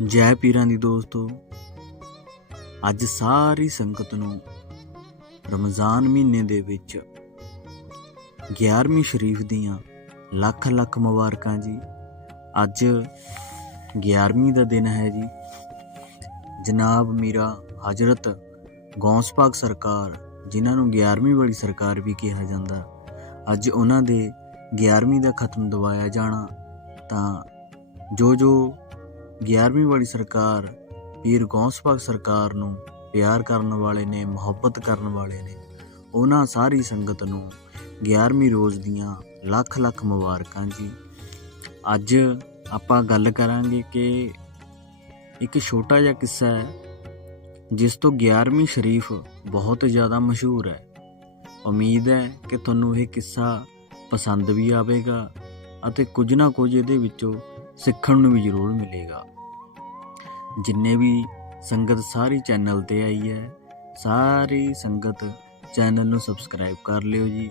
ਜੈ ਪੀਰਾਂ ਦੀ ਦੋਸਤੋ, ਅੱਜ ਸਾਰੀ ਸੰਗਤ ਨੂੰ ਰਮਜ਼ਾਨ ਮਹੀਨੇ ਦੇ ਵਿੱਚ 11ਵੀਂ ਸ਼ਰੀਫ ਦੀਆਂ ਲੱਖ ਲੱਖ ਮੁਬਾਰਕਾਂ ਜੀ। ਅੱਜ 11ਵੀਂ ਦਾ ਦਿਨ ਹੈ ਜੀ। ਜਨਾਬ ਮੀਰਾ ਹਜ਼ਰਤ ਗੌਸ ਪਾਕ ਸਰਕਾਰ, ਜਿਨ੍ਹਾਂ ਨੂੰ 11ਵੀਂ ਵਾਲੀ ਸਰਕਾਰ ਵੀ ਕਿਹਾ ਜਾਂਦਾ, ਅੱਜ ਉਹਨਾਂ ਦੇ 11ਵੀਂ ਦਾ ਖਤਮ ਦਵਾਇਆ ਜਾਣਾ ਤਾਂ ਜੋ ਜੋ 11ਵੀਂ ਵਾਲੀ ਸਰਕਾਰ, ਪੀਰ ਗੌਸ ਪਾਕ ਸਰਕਾਰ ਨੂੰ ਪਿਆਰ ਕਰਨ ਵਾਲੇ ਨੇ, ਮੁਹੱਬਤ ਕਰਨ ਵਾਲੇ ਨੇ, ਉਹਨਾਂ ਸਾਰੀ ਸੰਗਤ ਨੂੰ 11ਵੀਂ ਰੋਜ਼ ਦੀਆਂ ਲੱਖ ਲੱਖ ਮੁਬਾਰਕਾਂ ਜੀ। ਅੱਜ ਆਪਾਂ ਗੱਲ ਕਰਾਂਗੇ ਕਿ ਇੱਕ ਛੋਟਾ ਜਿਹਾ ਕਿੱਸਾ ਹੈ, ਜਿਸ ਤੋਂ 11ਵੀਂ ਸ਼ਰੀਫ ਬਹੁਤ ਜ਼ਿਆਦਾ ਮਸ਼ਹੂਰ ਹੈ। ਉਮੀਦ ਹੈ ਕਿ ਤੁਹਾਨੂੰ ਇਹ ਕਿੱਸਾ ਪਸੰਦ ਵੀ ਆਵੇਗਾ ਅਤੇ ਕੁਝ ਨਾ ਕੁਝ ਇਹਦੇ ਵਿੱਚੋਂ ਸਿੱਖਣ ਨੂੰ ਵੀ ਜ਼ਰੂਰ ਮਿਲੇਗਾ। ਜਿੰਨੇ ਵੀ ਸੰਗਤ ਸਾਰੀ ਚੈਨਲ ਤੇ ਆਈ ਹੈ, ਸਾਰੀ ਸੰਗਤ ਚੈਨਲ ਨੂੰ ਸਬਸਕ੍ਰਾਈਬ ਕਰ ਲਿਓ ਜੀ।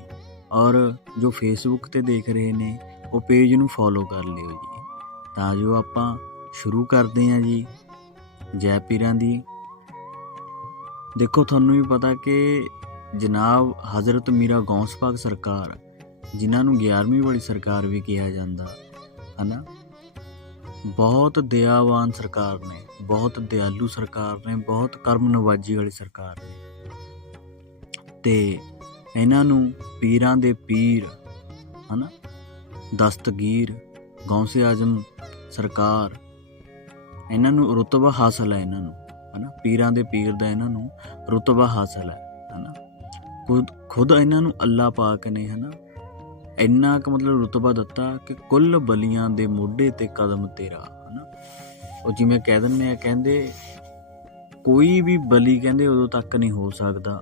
ਔਰ ਜੋ ਫੇਸਬੁੱਕ ਤੇ ਦੇਖ ਰਹੇ ਨੇ, ਉਹ ਪੇਜ ਨੂੰ ਫੋਲੋ ਕਰ ਲਿਓ ਜੀ। ਤਾਂ ਜੋ ਆਪਾਂ ਸ਼ੁਰੂ ਕਰਦੇ ਹਾਂ ਜੀ, ਜੈ ਪੀਰਾਂ ਦੀ। ਦੇਖੋ, ਤੁਹਾਨੂੰ ਵੀ ਪਤਾ ਕਿ ਜਨਾਬ ਹਜ਼ਰਤ ਮੀਰਾ ਗੌਸ ਪਾਕ ਸਰਕਾਰ, ਜਿਨ੍ਹਾਂ ਨੂੰ 11ਵੀਂ ਵਾਲੀ ਸਰਕਾਰ ਵੀ ਕਿਹਾ ਜਾਂਦਾ, ਹਨਾ? ਬਹੁਤ ਦਇਆਵਾਨ ਸਰਕਾਰ ਨੇ, ਬਹੁਤ ਦਿਆਲੂ ਸਰਕਾਰ ਨੇ, ਬਹੁਤ ਕਰਮ ਨਵਾਜੀ ਵਾਲੀ ਸਰਕਾਰ ਨੇ। ਤੇ ਇਹਨਾਂ ਨੂੰ ਪੀਰਾਂ ਦੇ ਪੀਰ, ਹਨਾ? ਦਸਤਗੀਰ ਗੌਸੇ ਆਜ਼ਮ ਸਰਕਾਰ, ਇਹਨਾਂ ਨੂੰ ਰੁਤਬਾ ਹਾਸਲ ਹੈ ਇਹਨਾਂ ਨੂੰ, ਹਨਾ? ਪੀਰਾਂ ਦੇ ਪੀਰ ਦਾ ਇਹਨਾਂ ਨੂੰ ਰੁਤਬਾ ਹਾਸਲ ਹੈ, ਹਨਾ? ਖੁਦ ਖੁਦ ਇਹਨਾਂ ਨੂੰ ਅੱਲਾਹ ਪਾਕ ਨੇ, ਹਨਾ? ਇੰਨਾ ਕੁ ਮਤਲਬ ਰੁਤਬਾ ਦਿੱਤਾ ਕਿ ਕੁੱਲ ਬਲੀਆਂ ਦੇ ਮੋਢੇ ਤੇ ਕਦਮ ਤੇਰਾ, ਹਨਾ? ਉਹ ਜਿਵੇਂ ਕਹਿ ਦਿੰਦੇ ਆ, ਕਹਿੰਦੇ ਕੋਈ ਵੀ ਬਲੀ ਕਹਿੰਦੇ ਉਦੋਂ ਤੱਕ ਨਹੀਂ ਹੋ ਸਕਦਾ।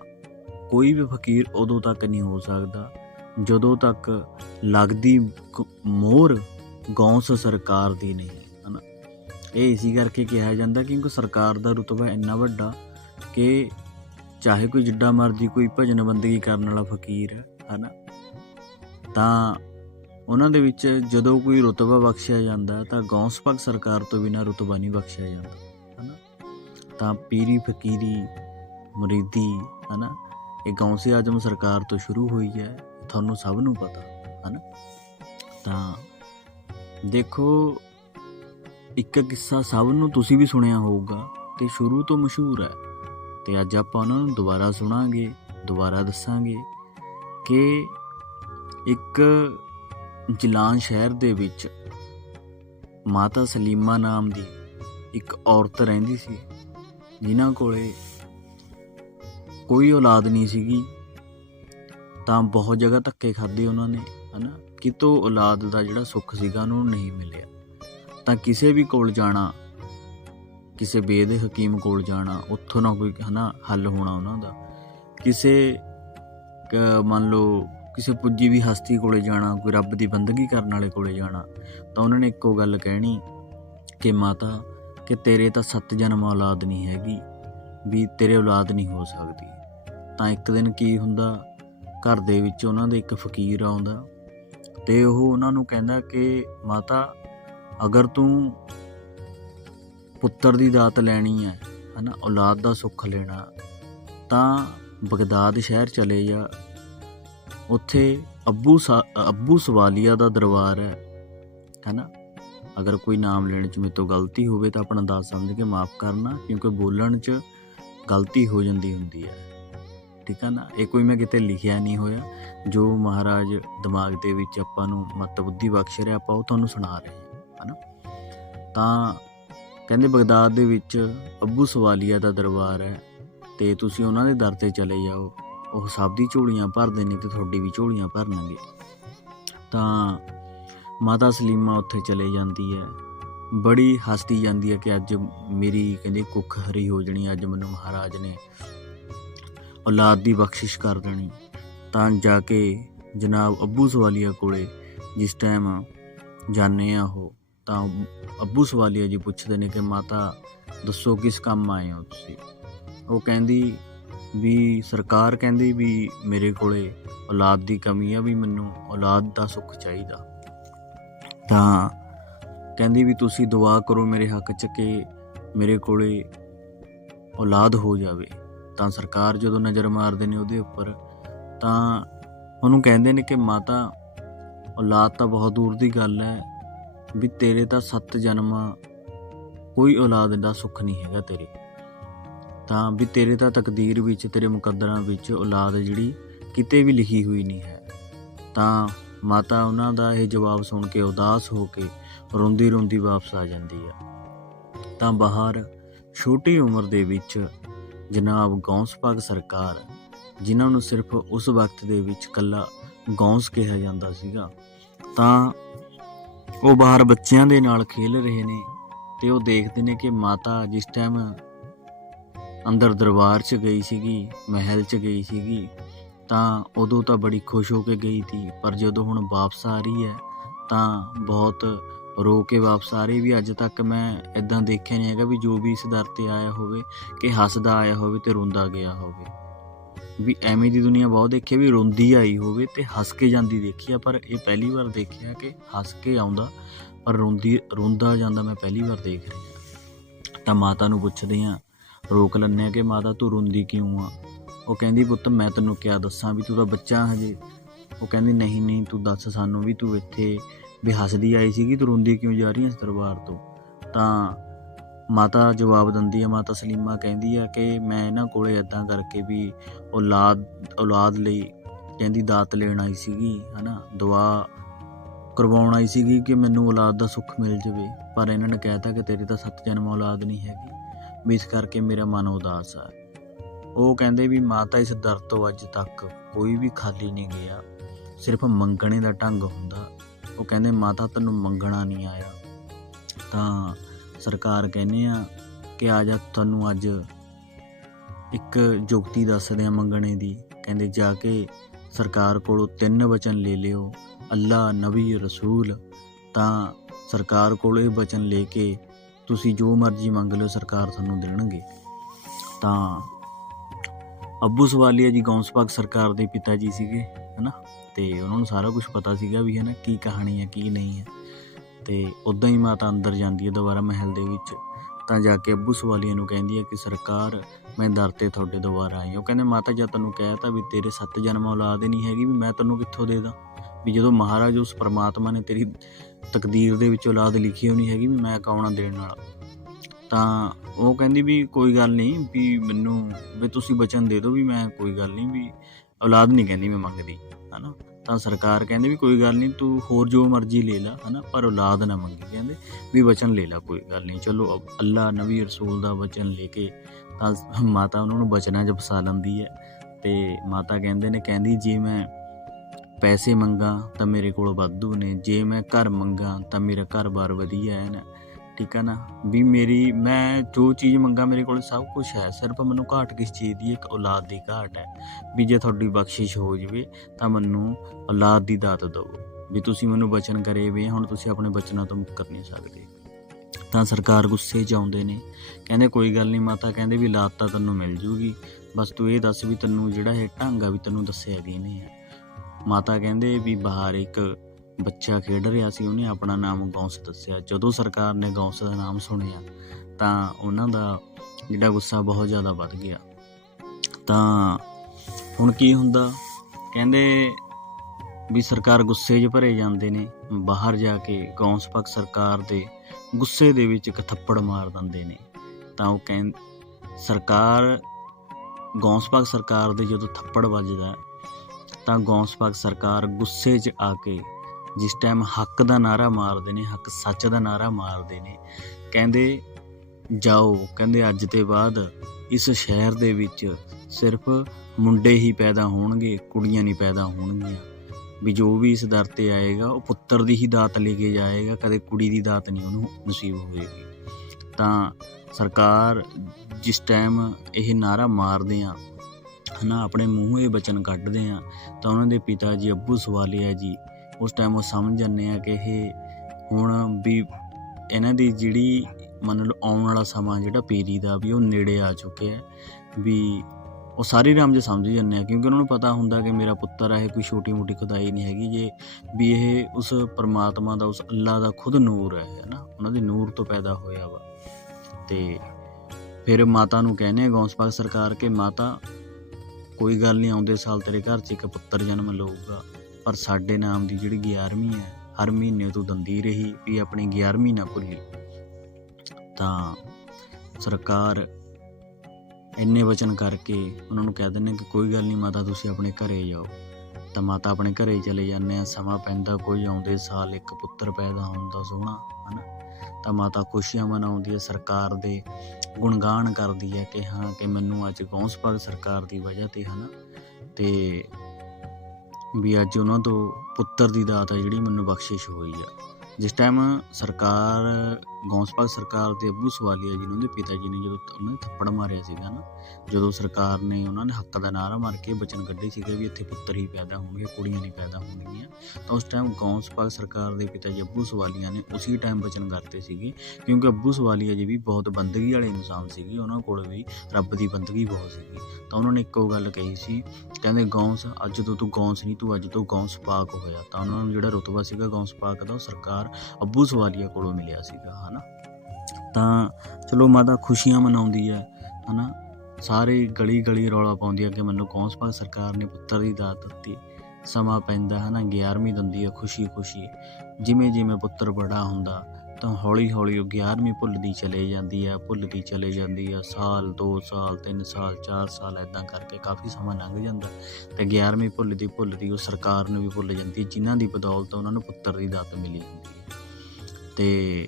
ਕੋਈ ਵੀ ਫਕੀਰ ਉਦੋਂ ਤੱਕ ਨਹੀਂ ਹੋ ਸਕਦਾ ਜਦੋਂ ਤੱਕ ਲੱਗਦੀ ਕ- ਮੋਹਰ ਗੌਂਸ ਸਰਕਾਰ ਦੀ ਨਹੀਂ, ਹਨਾ? ਇਹ ਇਸੇ ਕਰਕੇ ਕਿਹਾ ਜਾਂਦਾ ਕਿਉਂਕਿ ਸਰਕਾਰ ਦਾ ਰੁਤਬਾ ਇੰਨਾ ਵੱਡਾ ਕਿ ਚਾਹੇ ਕੋਈ ਜਿੱਡਾ ਮਰਜ਼ੀ ਕੋਈ ਭਜਨ ਬੰਦਗੀ ਕਰਨ ਵਾਲਾ ਫਕੀਰ ਹੈ, ਹਨਾ? ਤਾਂ ਉਹਨਾਂ ਦੇ ਵਿੱਚ ਜਦੋਂ ਕੋਈ ਰੁਤਬਾ ਬਖਸ਼ਿਆ ਜਾਂਦਾ, ਤਾਂ ਗੌਸ ਪਾਕ ਸਰਕਾਰ ਤੋਂ ਬਿਨਾਂ ਰੁਤਬਾ ਨਹੀਂ ਬਖਸ਼ਿਆ ਜਾਂਦਾ, ਹਨਾ? ਤਾਂ ਪੀਰੀ ਫਕੀਰੀ, ਮੁਰੀਦੀ, ਹਨਾ? ਇਹ ਗੌਸੇ ਆਜਮ ਸਰਕਾਰ ਤੋਂ ਸ਼ੁਰੂ ਹੋਈ ਹੈ, ਤੁਹਾਨੂੰ ਸਭ ਨੂੰ ਪਤਾ, ਹਨਾ? ਤਾਂ ਦੇਖੋ, ਇੱਕ ਕਿੱਸਾ ਸਭ ਨੂੰ ਤੁਸੀਂ ਵੀ ਸੁਣਿਆ ਹੋਊਗਾ, ਤੇ ਸ਼ੁਰੂ ਤੋਂ ਮਸ਼ਹੂਰ ਹੈ। ਤੇ ਅੱਜ ਆਪਾਂ ਉਹਨਾਂ ਨੂੰ ਦੁਬਾਰਾ ਸੁਣਾਂਗੇ, ਦੁਬਾਰਾ ਦੱਸਾਂਗੇ ਕਿ ਇੱਕ ਜਲਾਨ ਸ਼ਹਿਰ ਦੇ ਵਿੱਚ ਮਾਤਾ ਸਲੀਮਾ ਨਾਮ ਦੀ ਇੱਕ ਔਰਤ ਰਹਿੰਦੀ ਸੀ, ਜਿਨ੍ਹਾਂ ਕੋਲੇ ਕੋਈ ਔਲਾਦ ਨਹੀਂ ਸੀਗੀ। ਤਾਂ ਬਹੁਤ ਜਗ੍ਹਾ ਧੱਕੇ ਖਾਦੇ ਉਹਨਾਂ ਨੇ, ਹਨਾ? ਕਿਤੋਂ ਔਲਾਦ ਦਾ ਜਿਹੜਾ ਸੁੱਖ ਸੀਗਾ ਉਹਨੂੰ ਨਹੀਂ ਮਿਲਿਆ। ਤਾਂ ਕਿਸੇ ਵੀ ਕੋਲ ਜਾਣਾ, ਕਿਸੇ ਬੇਦ ਹਕੀਮ ਕੋਲ ਜਾਣਾ, ਉੱਥੋਂ ਨਾ ਕੋਈ, ਹਨਾ, ਹੱਲ ਹੋਣਾ ਉਹਨਾਂ ਦਾ। ਕਿਸੇ ਮੰਨ ਲਓ ਕਿਸੇ ਪੁੱਜੀ ਵੀ ਹਸਤੀ ਕੋਲੇ ਜਾਣਾ, ਕੋਈ ਰੱਬ ਦੀ ਬੰਦਗੀ ਕਰਨ ਵਾਲੇ ਕੋਲੇ ਜਾਣਾ, ਤਾਂ ਉਹਨਾਂ ਨੇ ਇੱਕੋ ਗੱਲ ਕਹਿਣੀ ਕਿ ਮਾਤਾ, ਕਿ ਤੇਰੇ ਤਾਂ ਸੱਤ ਜਨਮ ਔਲਾਦ ਨਹੀਂ ਹੈਗੀ, ਵੀ ਤੇਰੇ ਔਲਾਦ ਨਹੀਂ ਹੋ ਸਕਦੀ। ਤਾਂ ਇੱਕ ਦਿਨ ਕੀ ਹੁੰਦਾ, ਘਰ ਦੇ ਵਿੱਚ ਉਹਨਾਂ ਦੇ ਇੱਕ ਫਕੀਰ ਆਉਂਦਾ ਤੇ ਉਹ ਉਹਨਾਂ ਨੂੰ ਕਹਿੰਦਾ ਕਿ ਮਾਤਾ, ਅਗਰ ਤੂੰ ਪੁੱਤਰ ਦੀ ਦਾਤ ਲੈਣੀ ਹੈ, ਹਨਾ, ਔਲਾਦ ਦਾ ਸੁੱਖ ਲੈਣਾ, ਤਾਂ ਬਗਦਾਦ ਸ਼ਹਿਰ ਚਲੇ ਜਾ ਉੱਥੇ ਅੱਬੂ ਸਾ- ਅੱਬੂ ਸਵਾਲੀਆ ਦਾ ਦਰਬਾਰ ਹੈ, ਹਨਾ? ਅਗਰ ਕੋਈ ਨਾਮ ਲੈਣ ਚ ਮੇਰੇ ਤੋਂ ਗਲਤੀ ਹੋਵੇ ਤਾਂ ਆਪਣਾ ਦਾਸ ਸਮਝ ਕੇ ਮਾਫ ਕਰਨਾ, ਕਿਉਂਕਿ ਬੋਲਣ ਚ ਗਲਤੀ ਹੋ ਜਾਂਦੀ ਹੁੰਦੀ ਹੈ। ਠੀਕ ਹੈ ਨਾ? ਇਹ ਕੋਈ ਮੈਂ ਕਿਤੇ ਲਿਖਿਆ ਨਹੀਂ ਹੋਇਆ। ਜੋ ਮਹਾਰਾਜ ਦਿਮਾਗ ਦੇ ਵਿੱਚ ਆਪਾਂ ਨੂੰ ਮਤ ਬੁੱਧੀ ਬਖਸ਼ ਰਿਹਾ, ਆਪਾਂ ਉਹ ਤੁਹਾਨੂੰ ਸੁਣਾ ਰਹੇ ਹਾਂ, ਹਨਾ? ਤਾਂ ਕਹਿੰਦੇ ਬਗਦਾਦ ਦੇ ਵਿੱਚ ਅੱਬੂ ਸਵਾਲੀਆ ਦਾ ਦਰਬਾਰ ਹੈ, ਤੇ ਤੁਸੀਂ ਉਹਨਾਂ ਦੇ ਦਰ ਤੇ ਚਲੇ ਜਾਓ। ਉਹ ਸਭ ਦੀ ਝੋਲੀਆਂ ਭਰਦੇ ਨੇ ਤੇ ਤੁਹਾਡੀ ਵੀ ਝੋਲੀਆਂ ਭਰਨਗੇ। ਤਾਂ ਮਾਤਾ ਸਲੀਮਾ ਉੱਥੇ ਚਲੇ ਜਾਂਦੀ ਹੈ। ਬੜੀ ਹੱਸਦੀ ਜਾਂਦੀ ਹੈ ਕਿ ਅੱਜ ਮੇਰੀ ਕਹਿੰਦੇ ਕੁੱਖ ਹਰੀ ਹੋ ਜਣੀ, ਅੱਜ ਮੈਨੂੰ ਮਹਾਰਾਜ ਨੇ ਔਲਾਦ ਦੀ ਬਖਸ਼ਿਸ਼ ਕਰ ਦੇਣੀ। ਤਾਂ ਜਾ ਕੇ ਜਨਾਬ ਅੱਬੂ ਸਵਾਲੀਆ ਕੋਲੇ ਜਿਸ ਟਾਈਮ ਜਾਣੇ ਆ ਉਹ, ਤਾਂ ਅੱਬੂ ਸਵਾਲੀਆ ਜੀ ਪੁੱਛਦੇ ਨੇ ਕਿ ਮਾਤਾ ਦੱਸੋ ਕਿਸ ਕੰਮ ਆਏ ਹੋ ਤੁਸੀਂ? ਉਹ ਕਹਿੰਦੀ ਵੀ ਸਰਕਾਰ ਕਹਿੰਦੀ ਵੀ ਮੇਰੇ ਕੋਲੇ ਔਲਾਦ ਦੀ ਕਮੀ ਆ ਵੀ ਮੈਨੂੰ ਔਲਾਦ ਦਾ ਸੁੱਖ ਚਾਹੀਦਾ। ਤਾਂ ਕਹਿੰਦੀ ਵੀ ਤੁਸੀਂ ਦੁਆ ਕਰੋ ਮੇਰੇ ਹੱਕ 'ਚ ਕਿ ਮੇਰੇ ਕੋਲੇ ਔਲਾਦ ਹੋ ਜਾਵੇ। ਤਾਂ ਸਰਕਾਰ ਜਦੋਂ ਨਜ਼ਰ ਮਾਰਦੇ ਨੇ ਉਹਦੇ ਉੱਪਰ, ਤਾਂ ਉਹਨੂੰ ਕਹਿੰਦੇ ਨੇ ਕਿ ਮਾਤਾ, ਔਲਾਦ ਤਾਂ ਬਹੁਤ ਦੂਰ ਦੀ ਗੱਲ ਹੈ ਵੀ ਤੇਰੇ ਤਾਂ ਸੱਤ ਜਨਮਾਂ ਕੋਈ ਔਲਾਦ ਦਾ ਸੁੱਖ ਨਹੀਂ ਹੈਗਾ ਤੇਰੇ। ਤਾਂ ਵੀ ਤੇਰੇ ਤਾਂ ਤਕਦੀਰ ਵਿੱਚ, ਤੇਰੇ ਮੁਕੱਦਰਾਂ ਵਿੱਚ ਔਲਾਦ ਜਿਹੜੀ ਕਿਤੇ ਵੀ ਲਿਖੀ ਹੋਈ ਨਹੀਂ ਹੈ। ਤਾਂ ਮਾਤਾ ਉਹਨਾਂ ਦਾ ਇਹ ਜਵਾਬ ਸੁਣ ਕੇ ਉਦਾਸ ਹੋ ਕੇ ਰੋਂਦੀ ਰੋਂਦੀ ਵਾਪਸ ਆ ਜਾਂਦੀ ਹੈ ਤਾਂ ਬਾਹਰ ਛੋਟੀ ਉਮਰ ਦੇ ਵਿੱਚ ਜਨਾਬ ਗੌਂਸ ਗੌਂਸਪਾਗ ਸਰਕਾਰ, ਜਿਨ੍ਹਾਂ ਨੂੰ ਸਿਰਫ ਉਸ ਵਕਤ ਦੇ ਵਿੱਚ ਕੱਲਾ ਗੌਂਸ ਕਿਹਾ ਜਾਂਦਾ ਸੀਗਾ, ਤਾਂ ਉਹ ਬਾਹਰ ਬੱਚਿਆਂ ਦੇ ਨਾਲ ਖੇਲ ਰਹੇ ਨੇ ਤੇ ਉਹ ਦੇਖਦੇ ਨੇ ਕਿ ਮਾਤਾ ਜਿਸ ਟਾਈਮ ਅੰਦਰ ਦਰਬਾਰ 'ਚ ਗਈ ਸੀਗੀ, ਮਹਿਲ 'ਚ ਗਈ ਸੀਗੀ, ਤਾਂ ਉਦੋਂ ਤਾਂ ਬੜੀ ਖੁਸ਼ ਹੋ ਕੇ ਗਈ ਸੀ ਪਰ ਜਦੋਂ ਹੁਣ ਵਾਪਸ ਆ ਰਹੀ ਹੈ, ਤਾਂ ਬਹੁਤ ਰੋ ਕੇ ਵਾਪਸ ਆ ਰਹੀ ਵੀ ਅੱਜ ਤੱਕ ਮੈਂ ਇਦਾਂ ਦੇਖਿਆ ਨਹੀਂ ਹੈਗਾ ਵੀ ਜੋ ਵੀ ਇਸ ਦਰ ਤੇ ਆਇਆ ਹੋਵੇ, ਕਿ ਹੱਸਦਾ ਆਇਆ ਹੋਵੇ ਤੇ ਰੋਂਦਾ ਗਿਆ ਹੋਵੇ। ਵੀ ਐਵੇਂ ਦੀ ਦੁਨੀਆ ਬਹੁਤ ਦੇਖੀ ਵੀ ਰੋਂਦੀ ਆਈ ਹੋਵੇ ਤੇ ਹੱਸ ਕੇ ਜਾਂਦੀ ਦੇਖੀ ਆ ਪਰ ਇਹ ਪਹਿਲੀ ਵਾਰ ਦੇਖਿਆ ਕਿ ਹੱਸ ਕੇ ਆਉਂਦਾ, ਪਰ ਰੋਂਦੀ, ਰੋਂਦਾ ਜਾਂਦਾ ਮੈਂ ਪਹਿਲੀ ਵਾਰ ਦੇਖ ਰਿਹਾ। ਤਾਂ ਮਾਤਾ ਨੂੰ ਪੁੱਛਦੇ ਆ ਰੋਕ ਲੈਂਦੇ ਆ ਕਿ ਮਾਤਾ ਤੂੰ ਰੋਂਦੀ ਕਿਉਂ ਆ? ਉਹ ਕਹਿੰਦੀ, ਪੁੱਤ, ਮੈਂ ਤੈਨੂੰ ਕਿਆ ਦੱਸਾਂ ਵੀ ਤੂੰ ਤਾਂ ਬੱਚਾ ਹਜੇ। ਉਹ ਕਹਿੰਦੀ, ਨਹੀਂ ਨਹੀਂ, ਤੂੰ ਦੱਸ ਸਾਨੂੰ ਵੀ ਤੂੰ ਇੱਥੇ ਵੀ ਹੱਸਦੀ ਆਈ ਸੀਗੀ, ਤੂੰ ਰੋਂਦੀ ਕਿਉਂ ਜਾ ਰਹੀ ਹੈ ਇਸ ਦਰਬਾਰ ਤੋਂ? ਤਾਂ ਮਾਤਾ ਜਵਾਬ ਦਿੰਦੀ ਹੈ ਮਾਤਾ ਸਲੀਮਾ ਕਹਿੰਦੀ ਆ ਕਿ ਮੈਂ ਇਹਨਾਂ ਕੋਲੇ ਇਦਾਂ ਕਰਕੇ ਵੀ ਔਲਾਦ ਔਲਾਦ ਲਈ ਕਹਿੰਦੀ ਦਾਤ ਲੈਣ ਆਈ ਸੀਗੀ, ਹਨਾ, ਦੁਆ ਕਰਵਾਉਣ ਆਈ ਸੀਗੀ ਕਿ ਮੈਨੂੰ ਔਲਾਦ ਦਾ ਸੁੱਖ ਮਿਲ ਜਾਵੇ। ਪਰ ਇਹਨਾਂ ਨੇ ਕਹਿਤਾ ਕਿ ਤੇਰੀ ਤਾਂ ਸੱਤ ਜਨਮ ਔਲਾਦ ਨਹੀਂ ਹੈਗੀ। ਵੀ ਇਸ ਕਰਕੇ ਮੇਰਾ ਮਨ ਉਦਾਸ ਆ। ਉਹ ਕਹਿੰਦੇ ਵੀ ਮਾਤਾ ਇਸ ਦਰ ਤੋਂ ਅੱਜ ਤੱਕ ਕੋਈ ਵੀ ਖਾਲੀ ਨਹੀਂ ਗਿਆ। ਸਿਰਫ ਮੰਗਣੇ ਦਾ ਢੰਗ ਹੁੰਦਾ। ਉਹ ਕਹਿੰਦੇ, ਮਾਤਾ, ਤੈਨੂੰ ਮੰਗਣਾ ਨਹੀਂ ਆਇਆ। ਤਾਂ ਸਰਕਾਰ ਕਹਿੰਦੇ ਆ ਕਿ ਆ ਜਾ ਤੁਹਾਨੂੰ ਅੱਜ ਇੱਕ ਜੁਗਤੀ ਦੱਸਦੇ ਆ ਮੰਗਣੇ ਦੀ। ਕਹਿੰਦੇ, ਜਾ ਕੇ ਸਰਕਾਰ ਕੋਲੋਂ ਤਿੰਨ ਵਚਨ ਲੈ ਲਿਓ। ਅੱਲਾ ਨਬੀ, ਰਸੂਲ। ਤਾਂ ਸਰਕਾਰ ਕੋਲ ਇਹ ਵਚਨ ਲੈ ਕੇ ਤੁਸੀਂ ਜੋ ਮਰਜ਼ੀ ਮੰਗ ਲਿਓ, ਸਰਕਾਰ ਤੁਹਾਨੂੰ ਦੇਣਗੇ। ਤਾਂ ਅੱਬੂ ਸਵਾਲੀਆ ਜੀ ਗੌਂਸ ਪਾਕ ਸਰਕਾਰ ਦੇ ਪਿਤਾ ਜੀ ਸੀਗੇ, ਹਨਾ? ਤੇ ਉਹਨਾਂ ਨੂੰ ਸਾਰਾ ਕੁਝ ਪਤਾ ਸੀਗਾ ਵੀ, ਹਨਾ, ਕੀ ਕਹਾਣੀ ਹੈ ਕੀ ਨਹੀਂ ਹੈ ਤੇ ਉਦਾਂ ਹੀ ਮਾਤਾ ਅੰਦਰ ਜਾਂਦੀ ਹੈ ਦੁਬਾਰਾ ਮਹਿਲ ਦੇ ਵਿੱਚ। ਤਾਂ ਜਾ ਕੇ ਅੱਬੂ ਸਵਾਲੀਆ ਨੂੰ ਕਹਿੰਦੀ ਹੈ ਕਿ, ਸਰਕਾਰ, ਮੈਂ ਦਰ ਤੇ ਤੁਹਾਡੇ ਦੁਬਾਰਾ ਆਈ ਉਹ ਕਹਿੰਦੇ, ਮਾਤਾ, ਜਦ ਤੈਨੂੰ ਕਹਿਤਾ ਵੀ ਤੇਰੇ ਸੱਤ ਜਨਮ ਔਲਾਦ ਹੀ ਨਹੀਂ ਹੈਗੀ, ਵੀ ਮੈਂ ਤੈਨੂੰ ਕਿੱਥੋਂ ਦੇ ਦਾਂ? ਵੀ ਜਦੋਂ ਮਹਾਰਾਜ ਉਸ ਪਰਮਾਤਮਾ ਨੇ ਤੇਰੀ ਤਕਦੀਰ ਦੇ ਵਿੱਚ ਔਲਾਦ ਲਿਖੀ ਹੋਣੀ ਹੈਗੀ ਵੀ ਮੈਂ ਕੌਣਾ ਦੇਣ ਵਾਲਾ, ਤਾਂ ਉਹ ਕਹਿੰਦੀ ਵੀ ਕੋਈ ਗੱਲ ਨਹੀਂ ਵੀ ਮੈਨੂੰ, ਵੀ ਤੁਸੀਂ ਬਚਨ ਦੇ ਦਿਓ ਵੀ ਮੈਂ ਕੋਈ ਗੱਲ ਨਹੀਂ ਵੀ ਔਲਾਦ ਨਹੀਂ ਕਹਿੰਦੀ ਮੈਂ ਮੰਗਦੀ, ਹਨਾ? ਤਾਂ ਸਰਕਾਰ ਕਹਿੰਦੀ ਵੀ ਕੋਈ ਗੱਲ ਨਹੀਂ ਤੂੰ ਹੋਰ ਜੋ ਮਰਜ਼ੀ ਲੈ ਲੈ, ਹਨਾ? ਪਰ ਔਲਾਦ ਨਾ ਮੰਗੀ, ਕਹਿੰਦੇ ਵੀ ਵਚਨ ਲੈ ਲੈ, ਕੋਈ ਗੱਲ ਨਹੀਂ, ਚਲੋ ਅੱਲਾ ਨਬੀ ਰਸੂਲ ਦਾ ਵਚਨ ਲੈ ਕੇ ਤਾਂ ਮਾਤਾ ਉਹਨਾਂ ਨੂੰ ਬਚਨਾਂ 'ਚ ਫਸਾ ਲੈਂਦੀ ਹੈ ਤੇ ਮਾਤਾ ਕਹਿੰਦੇ ਨੇ, ਕਹਿੰਦੀ ਜੇ ਮੈਂ ਪੈਸੇ ਮੰਗਾ ਤਾਂ ਮੇਰੇ ਕੋਲ ਵਾਧੂ ਨੇ, ਜੇ ਮੈਂ ਘਰ ਮੰਗਾ ਤਾਂ ਮੇਰਾ ਘਰ-ਬਾਰ ਵਧੀਆ ਹੈ ਨਾ ਠੀਕ ਹੈ ਨਾ? ਵੀ ਮੇਰੀ, ਮੈਂ ਜੋ ਚੀਜ਼ ਮੰਗਾ ਮੇਰੇ ਕੋਲ ਸਭ ਕੁਝ ਹੈ, ਸਿਰਫ ਮੈਨੂੰ ਘਾਟ ਕਿਸ ਚੀਜ਼ ਦੀ? ਇੱਕ ਔਲਾਦ ਦੀ ਘਾਟ ਹੈ। ਵੀ ਜੇ ਤੁਹਾਡੀ ਬਖਸ਼ਿਸ਼ ਹੋ ਜਵੇ ਤਾਂ ਮੈਨੂੰ ਔਲਾਦ ਦੀ ਦਾਤ ਦਿਓ। ਵੀ ਤੁਸੀਂ ਮੈਨੂੰ ਬਚਨ ਕਰੇ ਵੇ ਹੁਣ ਤੁਸੀਂ ਆਪਣੇ ਬਚਨਾਂ ਤੋਂ ਮੁੱਕਰ ਨਹੀਂ ਸਕਦੇ। ਤਾਂ ਸਰਕਾਰ ਗੁੱਸੇ 'ਚ ਆਉਂਦੇ ਨੇ। ਕਹਿੰਦੇ ਕੋਈ ਗੱਲ ਨਹੀਂ ਮਾਤਾ, ਕਹਿੰਦੇ ਵੀ ਲਾਤ ਤਾਂ ਤੈਨੂੰ ਮਿਲ ਜੂਗੀ। ਬਸ ਤੂੰ ਇਹ ਦੱਸ ਵੀ ਤੈਨੂੰ ਜਿਹੜਾ ਇਹ ਢੰਗ ਆ ਵੀ ਤੈਨੂੰ ਦੱਸਿਆ ਗਈ ਨਹੀਂ ਹੈ ਮਾਤਾ ਕਹਿੰਦੇ ਵੀ ਬਾਹਰ ਇੱਕ ਬੱਚਾ ਖੇਡ ਰਿਹਾ ਸੀ, ਉਹਨੇ ਆਪਣਾ ਨਾਮ ਗੌਂਸ ਦੱਸਿਆ। ਜਦੋਂ ਸਰਕਾਰ ਨੇ ਗੌਂਸ ਦਾ ਨਾਮ ਸੁਣਿਆ, ਤਾਂ ਉਹਨਾਂ ਦਾ ਜਿਹੜਾ ਗੁੱਸਾ ਬਹੁਤ ਜ਼ਿਆਦਾ ਵੱਧ ਗਿਆ। ਤਾਂ ਹੁਣ ਕੀ ਹੁੰਦਾ? ਕਹਿੰਦੇ ਵੀ ਸਰਕਾਰ ਗੁੱਸੇ 'ਚ ਭਰੇ ਜਾਂਦੇ ਨੇ, ਬਾਹਰ ਜਾ ਕੇ ਗੌਂਸ ਗੌਂਸਪਕ ਸਰਕਾਰ ਦੇ ਗੁੱਸੇ ਦੇ ਵਿੱਚ ਇੱਕ ਥੱਪੜ ਮਾਰ ਦਿੰਦੇ ਨੇ। ਤਾਂ ਉਹ ਕਹਿੰ, ਸਰਕਾਰ, ਗੌਂਸ ਗੌਂਸਪਕ ਸਰਕਾਰ ਦੇ ਜਦੋਂ ਥੱਪੜ ਵੱਜਦਾ ਤਾਂ ਗੌਂਸ ਪਾਕ ਸਰਕਾਰ ਗੁੱਸੇ 'ਚ ਆ ਕੇ ਜਿਸ ਟਾਈਮ ਹੱਕ ਦਾ ਨਾਰਾ ਮਾਰਦੇ ਨੇ, ਹੱਕ ਸੱਚ ਦਾ ਨਾਰਾ ਮਾਰਦੇ ਨੇ, ਕਹਿੰਦੇ ਜਾਓ, ਕਹਿੰਦੇ ਅੱਜ ਤੇ ਬਾਅਦ ਇਸ ਸ਼ਹਿਰ ਦੇ ਵਿੱਚ ਸਿਰਫ ਮੁੰਡੇ ਹੀ ਪੈਦਾ ਹੋਣਗੇ, ਕੁੜੀਆਂ ਨਹੀਂ ਪੈਦਾ ਹੋਣਗੀਆਂ। ਵੀ ਜੋ ਵੀ ਇਸ ਦਰ ਤੇ ਆਏਗਾ, ਉਹ ਪੁੱਤਰ ਦੀ ਹੀ ਦਾਤ ਲੈ ਕੇ ਜਾਏਗਾ, ਕਦੇ ਕੁੜੀ ਦੀ ਦਾਤ ਨਹੀਂ ਉਹਨੂੰ ਨਸੀਬ ਹੋਏਗੀ। ਤਾਂ ਸਰਕਾਰ ਜਿਸ ਟਾਈਮ ਇਹ ਨਾਰਾ ਮਾਰਦੇ ਆ ਹਨਾ ਆਪਣੇ ਮੂੰਹੋਂ ਇਹ ਬਚਨ ਕੱਢਦੇ ਆ ਤਾਂ ਉਹਨਾਂ ਦੇ ਪਿਤਾ ਜੀ ਅੱਬੂ ਸਵਾਲੀਆ ਜੀ ਉਸ ਟਾਈਮ ਉਹ ਸਮਝ ਜਾਂਦੇ ਆ ਕਿ ਇਹ ਹੁਣ ਵੀ ਇਹਨਾਂ ਦੀ ਜਿਹੜੀ ਮੰਨ ਲਓ ਆਉਣ ਵਾਲਾ ਸਮਾਂ ਜਿਹੜਾ ਪੀਰੀ ਦਾ ਵੀ ਉਹ ਨੇੜੇ ਆ ਚੁੱਕਿਆ ਹੈ, ਵੀ ਉਹ ਸਾਰੇ ਰਾਮ ਜੀ ਸਮਝ ਜਾਂਦੇ ਆ, ਕਿਉਂਕਿ ਉਹਨਾਂ ਨੂੰ ਪਤਾ ਹੁੰਦਾ ਕਿ ਮੇਰਾ ਪੁੱਤਰ ਹੈ ਇਹ ਕੋਈ ਛੋਟੀ ਮੋਟੀ ਖੁਦਾਈ ਨਹੀਂ ਹੈਗੀ ਜੇ, ਵੀ ਇਹ ਉਸ ਪਰਮਾਤਮਾ ਦਾ, ਉਸ ਅੱਲਾ ਦਾ ਖੁਦ ਨੂਰ ਹੈ ਨਾ? ਉਹਨਾਂ ਦੇ ਨੂਰ ਤੋਂ ਪੈਦਾ ਹੋਇਆ ਵਾ। ਤੇ ਫਿਰ ਮਾਤਾ ਨੂੰ ਕਹਿੰਦੇ ਆ ਗੌਂਸਪਾਲ ਸਰਕਾਰ, ਕਿ ਮਾਤਾ ਕੋਈ ਗੱਲ ਨਹੀਂ, ਆਉਂਦੇ ਸਾਲ ਤੇਰੇ ਘਰ 'ਚ ਇੱਕ ਪੁੱਤਰ ਜਨਮ ਲਊਗਾ। ਪਰ ਸਾਡੇ ਨਾਮ ਦੀ ਜਿਹੜੀ 11ਵੀਂ ਹੈ, ਹਰ ਮਹੀਨੇ ਤੂੰ ਦੰਦੀ ਰਹੀ ਵੀ ਆਪਣੀ 11ਵੀਂ ਨਾ ਭੁੱਲੀ। ਤਾਂ ਸਰਕਾਰ ਇੰਨੇ ਵਚਨ ਕਰਕੇ ਉਹਨਾਂ ਨੂੰ ਕਹਿ ਦਿੰਦੇ ਕਿ ਕੋਈ ਗੱਲ ਨਹੀਂ ਮਾਤਾ, ਤੁਸੀਂ ਆਪਣੇ ਘਰੇ ਜਾਓ। ਤਾਂ ਮਾਤਾ ਆਪਣੇ ਘਰੇ ਚਲੇ ਜਾਂਦੇ ਆ, ਸਮਾਂ ਪੈਂਦਾ, ਕੋਈ ਆਉਂਦੇ ਸਾਲ ਇੱਕ ਪੁੱਤਰ ਪੈਦਾ ਹੁੰਦਾ ਸੋਹਣਾ, ਹਨਾ? ਤਾਂ ਮਾਤਾ ਖੁਸ਼ੀਆਂ ਮਨਾਉਂਦੀ ਹੈ, ਸਰਕਾਰ ਦੇ ਗੁਣਗਾਨ ਕਰਦੀ ਹੈ ਕਿ ਹਾਂ, ਕਿ ਮੈਨੂੰ ਅੱਜ ਗੌਂਸਪਾਲ ਸਰਕਾਰ ਦੀ ਵਜ੍ਹਾ ਤੇ ਹਨਾ, ਤੇ ਵੀ ਅੱਜ ਉਹਨਾਂ ਤੋਂ ਪੁੱਤਰ ਦੀ ਦਾਤ ਹੈ ਜਿਹੜੀ ਮੈਨੂੰ ਬਖਸ਼ਿਸ਼ ਹੋਈ ਆ। ਜਿਸ ਟਾਈਮ ਸਰਕਾਰ ਗੌਂਸਪਾਲ ਸਰਕਾਰ ਦੇ ਅੱਬੂ ਸਵਾਲੀਆ ਜੀ ਨੂੰ, ਉਹਦੇ ਪਿਤਾ ਜੀ ਨੇ ਜਦੋਂ ਉਹਨਾਂ ਨੇ ਥੱਪੜ ਮਾਰਿਆ ਸੀਗਾ ਨਾ, ਜਦੋਂ ਸਰਕਾਰ ਨੇ ਉਹਨਾਂ ਨੇ ਹੱਕ ਦਾ ਨਾਰਾ ਮਾਰ ਕੇ ਬਚਨ ਕੱਢੇ ਸੀਗੇ ਵੀ ਇੱਥੇ ਪੁੱਤਰ ਹੀ ਪੈਦਾ ਹੋਣਗੇ, ਕੁੜੀਆਂ ਨਹੀਂ ਪੈਦਾ ਹੋਣਗੀਆਂ, ਤਾਂ ਉਸ ਟਾਈਮ ਗੌਂਸਪਾਲ ਸਰਕਾਰ ਦੇ ਪਿਤਾ ਜੀ ਅੱਬੂ ਸਵਾਲੀਆ ਨੇ ਉਸੇ ਟਾਈਮ ਬਚਨ ਕਰਤੇ ਸੀਗੇ, ਕਿਉਂਕਿ ਅੱਬੂ ਸਵਾਲੀਆ ਜੀ ਵੀ ਬਹੁਤ ਬੰਦਗੀ ਵਾਲੇ ਇਨਸਾਨ ਸੀਗੇ, ਉਹਨਾਂ ਕੋਲ ਵੀ ਰੱਬ ਦੀ ਬੰਦਗੀ ਬਹੁਤ ਸੀਗੀ, ਤਾਂ ਉਹਨਾਂ ਨੇ ਇੱਕੋ ਗੱਲ ਕਹੀ ਸੀ, ਕਹਿੰਦੇ ਗੌਂਸ, ਅੱਜ ਤੋਂ ਤੂੰ ਗੌਂਸ ਨਹੀਂ, ਤੂੰ ਅੱਜ ਤੋਂ ਗੌਂਸ ਪਾਕ ਹੋਇਆ, ਤਾਂ ਉਹਨਾਂ ਨੂੰ ਜਿਹੜਾ ਰੁਤਬਾ ਸੀਗਾ ਗੌਂਸ ਪਾਕ ਦਾ, ਉਹ ਸਰਕਾਰ ਅੱਬੂ ਸਵਾਲੀਆ ਕੋਲੋਂ ਮਿਲਿਆ ਸੀਗਾ, ਹਨਾ? ਤਾਂ ਚਲੋ ਮਾਤਾ ਖੁਸ਼ੀਆਂ ਮਨਾਉਂਦੀ ਹੈ ਹਨਾ? ਸਾਰੇ ਗਲੀ ਗਲੀ ਰੌਲਾ ਪਾਉਂਦੀ ਹੈ ਕਿ ਮੈਨੂੰ ਗੌਂਸਪਾਲ ਸਰਕਾਰ ਨੇ ਪੁੱਤਰ ਦੀ ਦਾਤ ਦਿੱਤੀ। ਸਮਾਂ ਪੈਂਦਾ ਹਨਾ? 11ਵੀਂ ਦਿੰਦੀ ਹੈ ਖੁਸ਼ੀ ਖੁਸ਼ੀ। ਜਿਵੇਂ ਜਿਵੇਂ ਪੁੱਤਰ ਬੜਾ ਹੁੰਦਾ ਤਾਂ ਹੌਲੀ ਹੌਲੀ ਉਹ 11ਵੀਂ ਭੁੱਲਦੀ ਚਲੇ ਜਾਂਦੀ ਆ ਭੁੱਲਦੀ ਚਲੇ ਜਾਂਦੀ ਆ ਸਾਲ 2 ਸਾਲ 3 ਸਾਲ 4 ਸਾਲ ਐਦਾਂ ਕਰਕੇ ਕਾਫੀ ਸਮਾਂ ਲੰਘ ਜਾਂਦਾ ਤੇ 11ਵੀਂ ਭੁੱਲਦੀ ਭੁੱਲਦੀ ਉਹ ਸਰਕਾਰ ਨੂੰ ਵੀ ਭੁੱਲ ਜਾਂਦੀ ਹੈ, ਜਿਨ੍ਹਾਂ ਦੀ ਬਦੌਲਤ ਉਹਨਾਂ ਨੂੰ ਪੁੱਤਰ ਦੀ ਦਾਤ ਮਿਲੀ ਹੁੰਦੀ ਤੇ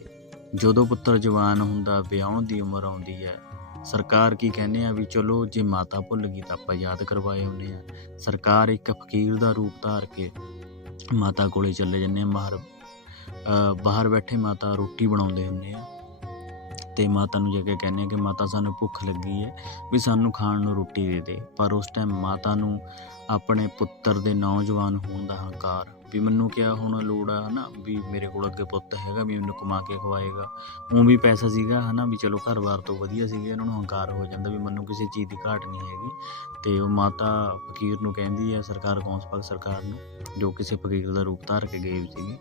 ਜਦੋਂ ਪੁੱਤਰ ਜਵਾਨ ਹੁੰਦਾ ਵਿਆਹਣ ਦੀ ਉਮਰ ਆਉਂਦੀ ਹੈ, ਸਰਕਾਰ ਕੀ ਕਹਿੰਦੇ ਆ ਵੀ ਚਲੋ ਜੇ ਮਾਤਾ ਭੁੱਲ ਗਈ ਤਾਂ ਆਪਾਂ ਯਾਦ ਕਰਵਾਏ ਹੁੰਦੇ ਆ। ਸਰਕਾਰ ਇੱਕ ਫਕੀਰ ਦਾ ਰੂਪ ਧਾਰ ਕੇ ਮਾਤਾ ਕੋਲੇ ਚੱਲੇ ਜੰਨੇ ਆ, ਬਾਹਰ ਬਾਹਰ ਬੈਠੇ ਮਾਤਾ ਰੋਟੀ ਬਣਾਉਂਦੇ ਹੁੰਦੇ ਆ। ਤੇ ਮਾਤਾ ਨੂੰ ਜਾ ਕੇ ਕਹਿੰਦੇ ਆ ਕਿ ਮਾਤਾ ਸਾਨੂੰ ਭੁੱਖ ਲੱਗੀ ਹੈ ਵੀ ਸਾਨੂੰ ਖਾਣ ਨੂੰ ਰੋਟੀ ਦੇ ਦੇ। ਪਰ ਉਸ ਟਾਈਮ ਮਾਤਾ ਨੂੰ ਆਪਣੇ ਪੁੱਤਰ ਦੇ ਨੌਜਵਾਨ ਹੋਣ ਦਾ ਹੰਕਾਰ ਵੀ ਮੈਨੂੰ ਕਿਹਾ ਹੁਣ ਲੋੜ ਆ ਹਨਾ ਵੀ ਮੇਰੇ ਕੋਲ ਅੱਗੇ ਪੁੱਤ ਹੈਗਾ ਵੀ ਮੈਨੂੰ ਕਮਾ ਕੇ ਖਵਾਏਗਾ। ਉਹ ਵੀ ਪੈਸਾ ਸੀਗਾ ਹਨਾ ਵੀ ਚਲੋ ਘਰ-ਬਾਰ ਤੋਂ ਵਧੀਆ ਸੀਗੇ, ਉਹਨਾਂ ਨੂੰ ਹੰਕਾਰ ਹੋ ਜਾਂਦਾ ਵੀ ਮੈਨੂੰ ਕਿਸੇ ਚੀਜ਼ ਦੀ ਘਾਟ ਨਹੀਂ ਹੈਗੀ। ਤੇ ਉਹ ਮਾਤਾ ਫਕੀਰ ਨੂੰ ਕਹਿੰਦੀ ਹੈ ਸਰਕਾਰ ਕੌਂਸਪਲ ਸਰਕਾਰ ਨੂੰ, ਜੋ ਕਿਸੇ ਫਕੀਰ ਦਾ ਰੂਪ ਧਾਰ ਕੇ ਗਏ ਸੀਗੇ।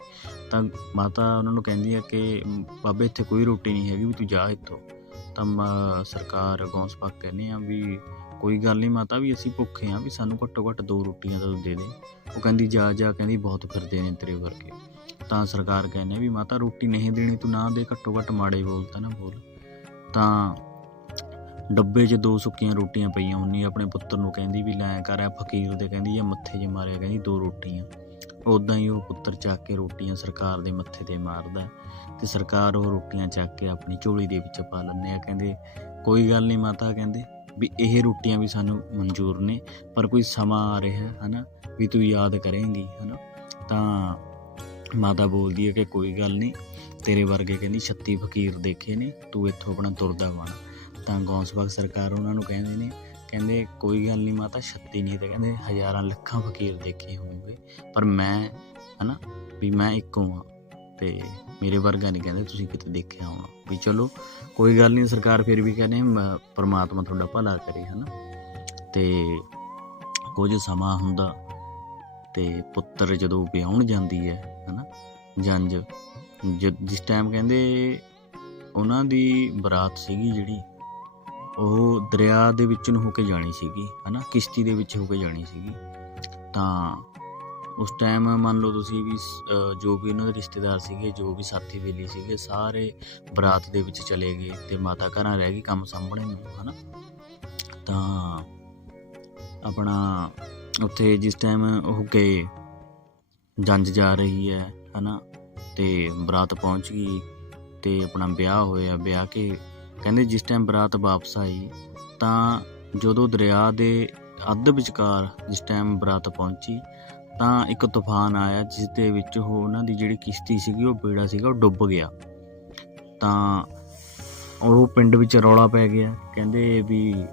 ਤਾਂ ਮਾਤਾ ਉਹਨਾਂ ਨੂੰ ਕਹਿੰਦੀ ਆ ਕਿ ਮ, ਬਾਬੇ ਇੱਥੇ ਕੋਈ ਰੋਟੀ ਨਹੀਂ ਹੈਗੀ ਵੀ ਤੂੰ ਜਾ ਇੱਥੋਂ। ਤਾਂ ਮ- ਸਰਕਾਰ ਗੌਂਸਪਾਕ ਕਹਿੰਦੇ ਆ ਵੀ ਕੋਈ ਗੱਲ ਨਹੀਂ ਮਾਤਾ ਵੀ ਅਸੀਂ ਭੁੱਖੇ ਆ ਵੀ ਸਾਨੂੰ ਘੱਟੋ ਘੱਟ ਦੋ ਰੋਟੀਆਂ ਤਾਂ ਤੂੰ ਦੇ ਦੇ। ਉਹ ਕਹਿੰਦੀ ਜਾ ਜਾ ਕਹਿੰਦੀ ਬਹੁਤ ਫਿਰਦੇ ਨੇ ਤੇਰੇ ਵਰਗੇ ਤਾਂ ਸਰਕਾਰ ਕਹਿੰਦੇ ਵੀ ਮਾਤਾ ਰੋਟੀ ਨਹੀਂ ਦੇਣੀ ਤੂੰ ਨਾ ਦੇ ਘੱਟੋ ਘੱਟ ਮਾੜੇ ਬੋਲ ਤਾਂ ਨਾ ਬੋਲ। ਤਾਂ ਡੱਬੇ 'ਚ ਦੋ ਸੁੱਕੀਆਂ ਰੋਟੀਆਂ ਪਈਆਂ ਹੁੰਨੀ ਆਪਣੇ ਪੁੱਤਰ ਨੂੰ ਕਹਿੰਦੀ ਵੀ ਲੈ ਕਰ ਆ ਫਕੀਰ ਦੇ ਕਹਿੰਦੀ ਜਾਂ ਮੱਥੇ 'ਚ ਮਾਰਿਆ ਕਹਿੰਦੀ ਦੋ ਰੋਟੀਆਂ। ਉਦਾਂ ਹੀ ਉਹ ਪੁੱਤਰ ਚੱਕ ਕੇ ਰੋਟੀਆਂ ਸਰਕਾਰ ਦੇ ਮੱਥੇ ਤੇ ਮਾਰਦਾ ਤੇ ਸਰਕਾਰ ਉਹ ਰੋਟੀਆਂ ਚੱਕ ਕੇ ਆਪਣੀ ਝੋਲੀ ਦੇ ਵਿੱਚ ਪਾ ਲੈਂਦੇ ਆ। ਕਹਿੰਦੇ, ਕੋਈ ਗੱਲ ਨਹੀਂ ਮਾਤਾ, ਕਹਿੰਦੇ, ਵੀ ਇਹ ਰੋਟੀਆਂ ਵੀ ਸਾਨੂੰ ਮਨਜ਼ੂਰ ਨੇ, ਪਰ ਕੋਈ ਸਮਾਂ ਆ ਰਿਹਾ, ਹਨਾ, ਵੀ ਤੂੰ ਯਾਦ ਕਰੇਂਗੀ, ਹਨਾ? ਤਾਂ ਮਾਤਾ ਬੋਲਦੀ ਹੈ ਕਿ ਕੋਈ ਗੱਲ ਨਹੀਂ ਤੇਰੇ ਵਰਗੇ ਕਹਿੰਦੀ 36 ਫਕੀਰ ਦੇਖੇ ਨੇ, ਤੂੰ ਇੱਥੋਂ ਆਪਣਾ ਤੁਰਦਾ ਬਣ ਤਾਂ ਗੌਂਸਬਾਗ ਸਰਕਾਰ ਉਹਨਾਂ ਨੂੰ ਕਹਿੰਦੇ ਨੇ ਕਹਿੰਦੇ ਕੋਈ ਗੱਲ ਨਹੀਂ ਮਾਤਾ 36 ਨਹੀਂ ਤੇ ਕਹਿੰਦੇ ਹਜ਼ਾਰਾਂ ਲੱਖਾਂ ਫਕੀਰ ਦੇਖੇ ਹੋਣਗੇ। ਪਰ ਮੈਂ, ਹਨਾ, ਵੀ ਮੈਂ ਇੱਕੋ ਹਾਂ ਤੇ ਮੇਰੇ ਵਰਗਾ ਨਹੀਂ ਕਹਿੰਦੇ ਤੁਸੀਂ ਕਿਤੇ ਦੇਖਿਆ ਹੋਣਾ। ਵੀ ਚਲੋ, ਕੋਈ ਗੱਲ ਨਹੀਂ ਸਰਕਾਰ ਫਿਰ ਵੀ ਕਹਿੰਦੇ, ਮ- ਪ੍ਰਮਾਤਮਾ ਤੁਹਾਡਾ ਭਲਾ ਕਰੇ, ਹਨਾ। ਤੇ ਕੁਝ ਸਮਾਂ ਹੁੰਦਾ ਤੇ ਪੁੱਤਰ ਜਦੋਂ ਵਿਆਹਣ ਜਾਂਦੀ ਹੈ, ਹਨਾ ਜੰਜ ਜ- ਜਿਸ ਟਾਈਮ ਕਹਿੰਦੇ ਉਹਨਾਂ ਦੀ ਬਰਾਤ ਸੀਗੀ ਜਿਹੜੀ ਉਹ ਦਰਿਆ ਦੇ ਵਿੱਚ ਨੂੰ ਹੋ ਕੇ ਜਾਣੀ ਸੀਗੀ, ਹਨਾ? ਕਿਸ਼ਤੀ ਦੇ ਵਿੱਚ ਹੋ ਕੇ ਜਾਣੀ ਸੀਗੀ। ਤਾਂ ਉਸ ਟਾਈਮ ਮੰਨ ਲਓ ਤੁਸੀਂ ਵੀ ਜੋ ਵੀ ਉਹਨਾਂ ਦੇ ਰਿਸ਼ਤੇਦਾਰ ਸੀਗੇ, ਜੋ ਵੀ ਸਾਥੀ ਵੇਲੀ ਸੀਗੇ, ਸਾਰੇ ਬਰਾਤ ਦੇ ਵਿੱਚ ਚਲੇ ਗਏ ਤੇ ਮਾਤਾ ਘਰਾਂ ਰਹਿ ਗਈ ਕੰਮ ਸਾਂਭਣੇ ਨੂੰ, ਹਨਾ? ਤਾਂ ਆਪਣਾ ਉੱਥੇ ਜਿਸ ਟਾਈਮ ਉਹ ਗਏ ਜੰਜ ਜਾ ਰਹੀ ਹੈ, ਹਨਾ? ਤੇ ਬਰਾਤ ਪਹੁੰਚ ਗਈ ਤੇ ਆਪਣਾ ਵਿਆਹ ਹੋਇਆ, ਵਿਆਹ ਕੇ ਕਹਿੰਦੇ ਜਿਸ ਟਾਈਮ ਬਰਾਤ ਵਾਪਸ ਆਈ, ਤਾਂ ਜਦੋਂ ਦਰਿਆ ਦੇ ਅੱਧ ਵਿਚਕਾਰ ਜਿਸ ਟਾਈਮ ਬਰਾਤ ਪਹੁੰਚੀ, ਤਾਂ ਇੱਕ ਤੂਫਾਨ ਆਇਆ ਜਿਸ ਦੇ ਵਿੱਚ ਉਹ ਉਹਨਾਂ ਦੀ ਜਿਹੜੀ ਕਿਸ਼ਤੀ ਸੀਗੀ, ਉਹ ਬੇੜਾ ਸੀਗਾ, ਉਹ ਡੁੱਬ ਗਿਆ। ਤਾਂ ਉਹ ਪਿੰਡ ਵਿੱਚ ਰੌਲਾ ਪੈ ਗਿਆ। ਕਹਿੰਦੇ ਵੀ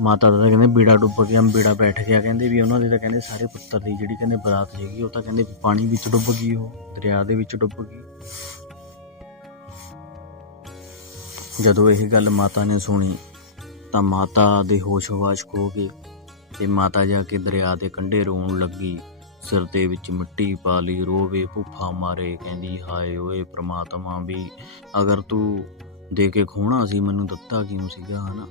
ਮਾਤਾ ਦਾ ਤਾਂ ਕਹਿੰਦੇ ਬੇੜਾ ਡੁੱਬ ਗਿਆ, ਬੇੜਾ ਬੈਠ ਗਿਆ। ਕਹਿੰਦੇ ਵੀ ਉਹਨਾਂ ਦੇ ਤਾਂ ਕਹਿੰਦੇ ਸਾਰੇ ਪੁੱਤਰ ਦੀ ਜਿਹੜੀ ਕਹਿੰਦੇ ਬਰਾਤ ਸੀਗੀ, ਉਹ ਤਾਂ ਕਹਿੰਦੇ ਪਾਣੀ ਵਿੱਚ ਡੁੱਬ ਗਈ ਉਹ, ਦਰਿਆ ਦੇ ਵਿੱਚ ਡੁੱਬ ਗਈ। ਜਦੋਂ ਇਹ ਗੱਲ ਮਾਤਾ ਨੇ ਸੁਣੀ, ਤਾਂ ਮਾਤਾ ਦੇ ਹੋਸ਼-ਹਵਾਸ ਖੋ ਗਏ ਤੇ ਮਾਤਾ ਜਾ ਕੇ ਦਰਿਆ ਦੇ ਕੰਢੇ ਰੋਣ ਲੱਗੀ। ਸਿਰ ਦੇ ਵਿੱਚ ਮਿੱਟੀ ਪਾ ਲਈ, ਰੋਵੇ ਭੁੱਫਾ ਮਾਰੇ, ਕਹਿੰਦੀ, ਹਾਏ ਓਏ ਪ੍ਰਮਾਤਮਾ ਵੀ, ਅਗਰ ਤੂੰ ਦੇ ਕੇ ਖੋਣਾ ਸੀ, ਮੈਨੂੰ ਦਿੱਤਾ ਕਿਉਂ ਸੀਗਾ, ਹਨਾ?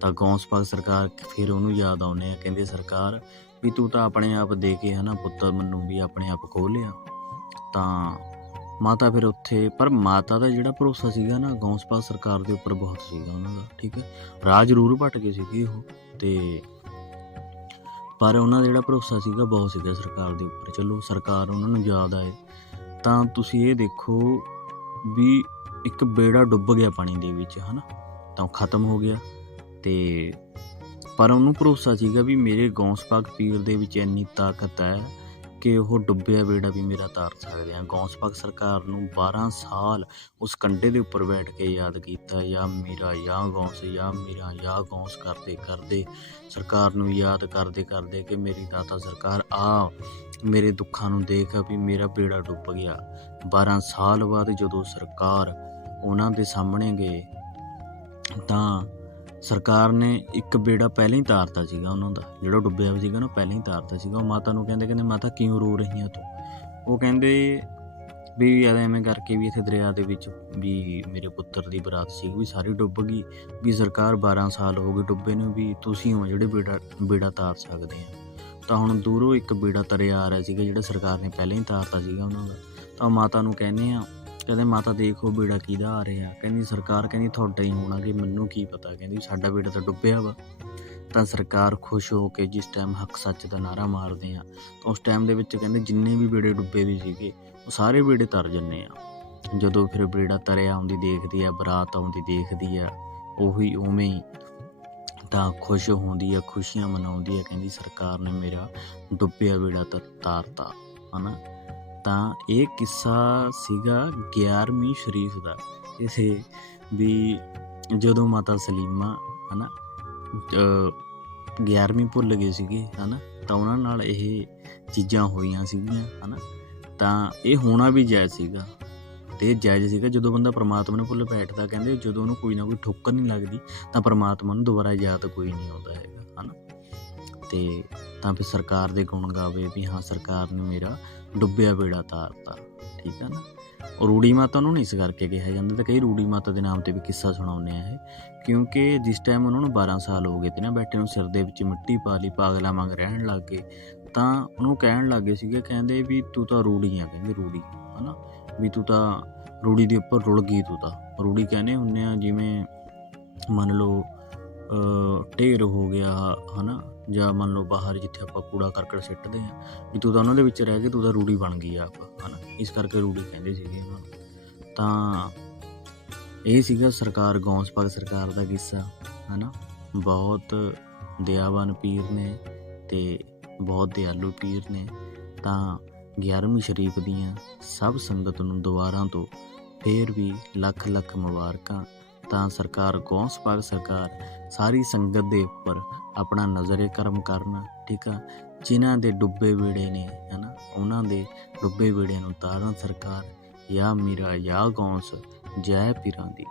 ਤਾਂ ਗੌਂਸ ਗੌਂਸਪਾਕ ਸਰਕਾਰ ਫਿਰ ਉਹਨੂੰ ਯਾਦ ਆਉਂਦੇ ਆ, ਕਹਿੰਦੇ, ਸਰਕਾਰ, ਵੀ ਤੂੰ ਤਾਂ ਆਪਣੇ ਆਪ ਦੇ ਕੇ, ਹਨਾ ਪੁੱਤ ਮੈਨੂੰ ਵੀ ਆਪਣੇ ਆਪ ਖੋਹ ਲਿਆ। ਤਾਂ ਮਾਤਾ ਫਿਰ ਉੱਥੇ, ਪਰ ਮਾਤਾ ਦਾ ਜਿਹੜਾ ਭਰੋਸਾ ਸੀਗਾ ਨਾ ਗੌਂਸਪਾਲ ਸਰਕਾਰ ਦੇ ਉੱਪਰ ਬਹੁਤ ਸੀਗਾ ਉਹਨਾਂ ਦਾ, ਠੀਕ ਹੈ? ਰਾਜ ਜ਼ਰੂਰ ਭਟ ਗਏ ਸੀਗੇ ਉਹ, ਤੇ ਪਰ ਉਹਨਾਂ ਦਾ ਜਿਹੜਾ ਭਰੋਸਾ ਸੀਗਾ, ਬਹੁਤ ਸੀਗਾ ਸਰਕਾਰ ਦੇ ਉੱਪਰ। ਚਲੋ, ਸਰਕਾਰ ਉਹਨਾਂ ਨੂੰ ਯਾਦ ਆਏ, ਤਾਂ ਤੁਸੀਂ ਇਹ ਦੇਖੋ ਵੀ ਇੱਕ ਬੇੜਾ ਡੁੱਬ ਗਿਆ ਪਾਣੀ ਦੇ ਵਿੱਚ, ਹਨਾ? ਤਾਂ ਉਹ ਖਤਮ ਹੋ ਗਿਆ, ਤੇ ਪਰ ਉਹਨੂੰ ਭਰੋਸਾ ਸੀਗਾ ਵੀ ਮੇਰੇ ਗੌਂਸਪਾਕ ਪੀਰ ਦੇ ਵਿੱਚ ਇੰਨੀ ਤਾਕਤ ਹੈ ਕਿ ਉਹ ਡੁੱਬਿਆ ਬੇੜਾ ਵੀ ਮੇਰਾ ਤਾਰ ਸਕਦੇ ਹਾਂ ਆ ਗੌਂਸਪਾਕ ਸਰਕਾਰ ਨੂੰ 12 ਸਾਲ ਉਸ ਕੰਢੇ ਦੇ ਉੱਪਰ ਬੈਠ ਕੇ ਯਾਦ ਕੀਤਾ, ਯਾ ਮੇਰਾ, ਯਾ ਗੌਂਸ, ਯਾ ਮੇਰਾ, ਯਾ ਗੌਂਸ, ਕਰਦੇ ਕਰਦੇ। ਸਰਕਾਰ ਨੂੰ ਯਾਦ ਕਰਦੇ ਕਰਦੇ ਕਿ ਮੇਰੀ ਦਾਤਾ ਸਰਕਾਰ ਆ ਮੇਰੇ ਦੁੱਖਾਂ ਨੂੰ ਦੇਖ ਵੀ ਮੇਰਾ ਬੇੜਾ ਡੁੱਬ ਗਿਆ। 12 ਸਾਲ ਬਾਅਦ ਜਦੋਂ ਸਰਕਾਰ ਉਹਨਾਂ ਦੇ ਸਾਹਮਣੇ ਗਏ, ਤਾਂ ਸਰਕਾਰ ਨੇ ਇੱਕ ਬੇੜਾ ਪਹਿਲਾਂ ਹੀ ਤਾਰਤਾ ਸੀਗਾ ਉਹਨਾਂ ਦਾ। ਜਿਹੜਾ ਡੁੱਬਿਆ ਹੋਇਆ ਸੀਗਾ ਨਾ, ਪਹਿਲਾਂ ਹੀ ਤਾਰਤਾ ਸੀਗਾ। ਉਹ ਮਾਤਾ ਨੂੰ ਕਹਿੰਦੇ ਕਹਿੰਦੇ, ਮਾਤਾ, ਕਿਉਂ ਰੋ ਰਹੀ ਆ ਤੂੰ? ਉਹ ਕਹਿੰਦੇ ਵੀ ਯਾਰ ਐਵੇਂ ਕਰਕੇ ਵੀ ਇੱਥੇ ਦਰਿਆ ਦੇ ਵਿੱਚ ਵੀ ਮੇਰੇ ਪੁੱਤਰ ਦੀ ਬਰਾਤ ਸੀ, ਵੀ ਸਾਰੀ ਡੁੱਬ ਗਈ, ਵੀ ਸਰਕਾਰ 12 ਸਾਲ ਹੋ ਗਏ ਡੁੱਬੇ ਨੂੰ ਵੀ ਤੁਸੀਂ ਹੋ ਜਿਹੜੇ ਬੇੜਾ ਬੇੜਾ ਤਾਰ ਸਕਦੇ ਆ। ਤਾਂ ਹੁਣ ਦੂਰੋਂ ਇੱਕ ਬੇੜਾ ਤਰਿਆ ਆ ਰਿਹਾ ਸੀਗਾ, ਜਿਹੜਾ ਸਰਕਾਰ ਨੇ ਪਹਿਲਾਂ ਹੀ ਤਾਰਤਾ ਸੀਗਾ ਉਹਨਾਂ ਦਾ। ਤਾਂ ਮਾਤਾ ਨੂੰ ਕਹਿੰਦੇ ਆ ਕਹਿੰਦੇ ਮਾਤਾ ਦੇਖੋ ਬੇੜਾ ਕਿਹਦਾ ਆ ਰਿਹਾ। ਕਹਿੰਦੀ ਸਰਕਾਰ ਕਹਿੰਦੀ ਤੁਹਾਡਾ ਹੀ ਹੋਣਾ ਕਿ ਮੈਨੂੰ ਕੀ ਪਤਾ। ਕਹਿੰਦੀ ਸਾਡਾ ਬੇੜਾ ਤਾਂ ਡੁੱਬਿਆ ਵਾ। ਤਾਂ ਸਰਕਾਰ ਖੁਸ਼ ਹੋ ਕੇ ਜਿਸ ਟਾਈਮ ਹੱਕ ਸੱਚ ਦਾ ਨਾਰਾ ਮਾਰਦੇ ਆ, ਤਾਂ ਉਸ ਟਾਈਮ ਦੇ ਵਿੱਚ ਕਹਿੰਦੇ ਜਿੰਨੇ ਵੀ ਬੇੜੇ ਡੁੱਬੇ ਵੀ ਸੀਗੇ, ਉਹ ਸਾਰੇ ਬੇੜੇ ਤਰ ਜੰਨੇ ਆ। ਜਦੋਂ ਫਿਰ ਬੇੜਾ ਤਰਿਆ ਆਉਂਦੀ ਦੇਖਦੀ ਆ, ਬਰਾਤ ਆਉਂਦੀ ਦੇਖਦੀ ਆ, ਉਹੀ ਉਵੇਂ ਹੀ ਤਾਂ ਖੁਸ਼ ਹੁੰਦੀ ਆ, ਖੁਸ਼ੀਆਂ ਮਨਾਉਂਦੀ ਆ। ਕਹਿੰਦੀ ਸਰਕਾਰ ਨੇ ਮੇਰਾ ਡੁੱਬਿਆ ਬੇੜਾ ਤ- ਤਾਰਤਾ, ਹਨਾ? ਤਾਂ ਇਹ ਕਿੱਸਾ ਸੀਗਾ 11ਵੀਂ ਸ਼ਰੀਫ ਦਾ। ਇਸੇ ਵੀ ਜਦੋਂ ਮਾਤਾ ਸਲੀਮਾ, ਹਨਾ, ਅਹ 11ਵੀਂ ਭੁੱਲ ਗਏ ਸੀਗੇ, ਹਨਾ, ਤਾਂ ਉਹਨਾਂ ਨਾਲ ਇਹ ਚੀਜ਼ਾਂ ਹੋਈਆਂ ਸੀਗੀਆਂ, ਹਨਾ। ਤਾਂ ਇਹ ਹੋਣਾ ਵੀ ਜਾਇਜ਼ ਸੀਗਾ। ਤੇ ਇਹ ਜਾਇਜ਼ ਸੀਗਾ ਜਦੋਂ ਬੰਦਾ ਪਰਮਾਤਮਾ ਨੂੰ ਭੁੱਲ ਬੈਠਦਾ, ਕਹਿੰਦੇ ਜਦੋਂ ਉਹਨੂੰ ਕੋਈ ਨਾ ਕੋਈ ਠੋਕਰ ਨਹੀਂ ਲੱਗਦੀ, ਤਾਂ ਪਰਮਾਤਮਾ ਨੂੰ ਦੁਬਾਰਾ ਯਾਦ ਕੋਈ ਨਹੀਂ ਆਉਂਦਾ ਹੈਗਾ, ਹਨਾ। ਤੇ ਤਾਂ ਫਿਰ ਸਰਕਾਰ ਦੇ ਗੁਣ ਗਾਵੇ ਵੀ ਹਾਂ, ਸਰਕਾਰ ਨੇ ਮੇਰਾ ਡੁੱਬਿਆ ਬੇੜਾ ਤਾਰਤਾ ਠੀਕ ਆ ਨਾ? ਔਰ ਰੂੜੀ ਮਾਤਾ ਨੂੰ ਨਹੀਂ ਇਸ ਕਰਕੇ ਕਿਹਾ ਜਾਂਦਾ ਤਾਂ ਕਈ ਰੂੜੀ ਮਾਤਾ ਦੇ ਨਾਮ ਤੇ ਵੀ ਕਿੱਸਾ ਸੁਣਾਉਂਦੇ ਆ ਇਹ, ਕਿਉਂਕਿ ਜਿਸ ਟਾਈਮ ਉਹਨਾਂ ਨੂੰ 12 ਸਾਲ ਹੋ ਗਏ ਤੇ ਨਾ ਬੈਠੇ ਨੂੰ ਸਿਰ ਦੇ ਵਿੱਚ ਮਿੱਟੀ ਪਾ ਲਈ, ਪਾਗਲਾ ਵਾਂਗ ਰਹਿਣ ਲੱਗ ਗਏ, ਤਾਂ ਉਹਨੂੰ ਕਹਿਣ ਲੱਗੇ ਸੀਗੇ, ਕਹਿੰਦੇ ਵੀ ਤੂੰ ਤਾਂ ਰੂੜੀ ਆ, ਕਹਿੰਦੇ ਰੂੜੀ, ਹਨਾ? ਵੀ ਤੂੰ ਤਾਂ ਰੂੜੀ ਦੇ ਉੱਪਰ ਰੁੜ ਗਈ ਤੂੰ ਤਾਂ। ਰੂੜੀ ਕਹਿੰਦੇ ਹੁੰਨੇ ਆ, ਜਿਵੇਂ ਮੰਨ ਲਓ ਢੇਰ ਹੋ ਗਿਆ, ਹਨਾ? ਜਾਂ ਮੰਨ ਲਓ ਬਾਹਰ ਜਿੱਥੇ ਆਪਾਂ ਕੂੜਾ ਕਰਕਟ ਸਿੱਟਦੇ ਆ ਵੀ ਤੂੰ ਤਾਂ ਉਹਨਾਂ ਦੇ ਵਿੱਚ ਰਹਿ ਕੇ ਤੂੰ ਤਾਂ ਰੂੜੀ ਬਣ ਗਈ ਆ ਆਪ, ਹਨਾ? ਇਸ ਕਰਕੇ ਰੂੜੀ ਕਹਿੰਦੇ ਸੀਗੇ ਉਹਨਾਂ ਨੂੰ। ਤਾਂ ਇਹ ਸੀਗਾ ਸਰਕਾਰ, ਗੌਂਸ ਗੌਂਸਪਾਕ ਸਰਕਾਰ ਦਾ ਕਿੱਸਾ, ਹਨਾ? ਬਹੁਤ ਦਇਆਵਾਨ ਪੀਰ ਨੇ ਤੇ ਬਹੁਤ ਦਿਆਲੂ ਪੀਰ ਨੇ। ਤਾਂ 11ਵੀਂ ਸ਼ਰੀਫ ਦੀਆਂ ਸਭ ਸੰਗਤ ਨੂੰ ਦੁਆਰਾਂ ਤੋਂ ਫੇਰ ਵੀ ਲੱਖ ਲੱਖ ਮੁਬਾਰਕਾਂ ਤਾਂ ਸਰਕਾਰ ਗੌਂਸ ਗੌਂਸਪਾਕ ਸਰਕਾਰ ਸਾਰੀ ਸੰਗਤ ਦੇ ਉੱਪਰ ਆਪਣਾ ਨਜ਼ਰੇ ਕਰਮ ਕਰਨਾ, ਠੀਕ ਆ? ਜਿਨ੍ਹਾਂ ਦੇ ਡੁੱਬੇ ਵੇੜੇ ਨੇ, ਹਨਾ? ਉਹਨਾਂ ਦੇ ਡੁੱਬੇ ਵੇੜਿਆਂ ਨੂੰ ਤਾਰਨ ਸਰਕਾਰ, ਯਾ ਮੀਰਾ, ਯਾ ਗੌਂਸ, ਜੈ ਪੀਰਾਂ ਦੀ।